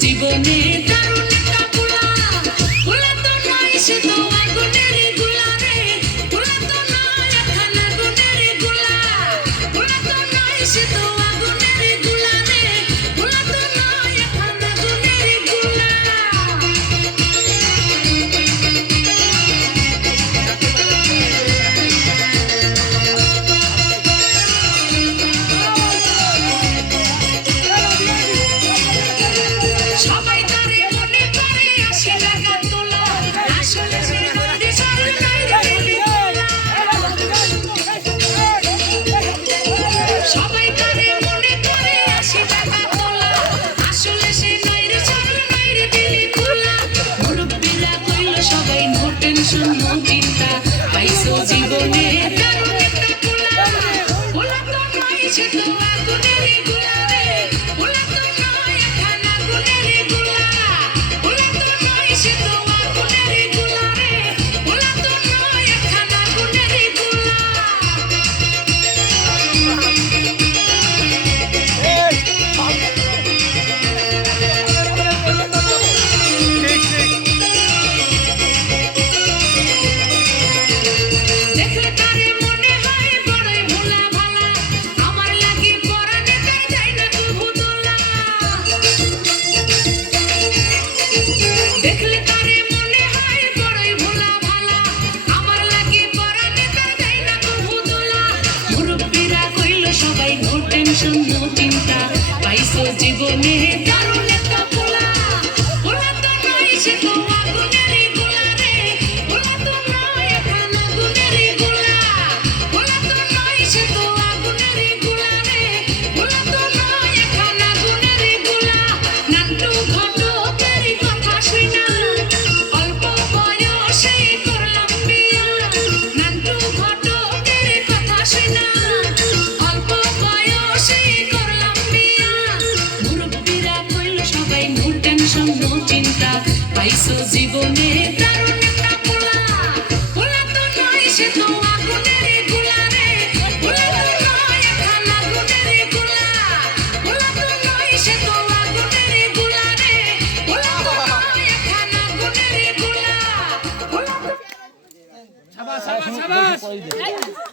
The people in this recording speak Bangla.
জীবনে শূন্য চিন্তা পাইছো জীবনে শূন্য চিন্তা পাইছো জীবনে দারুণ বিষণ্ণ চিন্তা পাইছো জীবনে দারুণ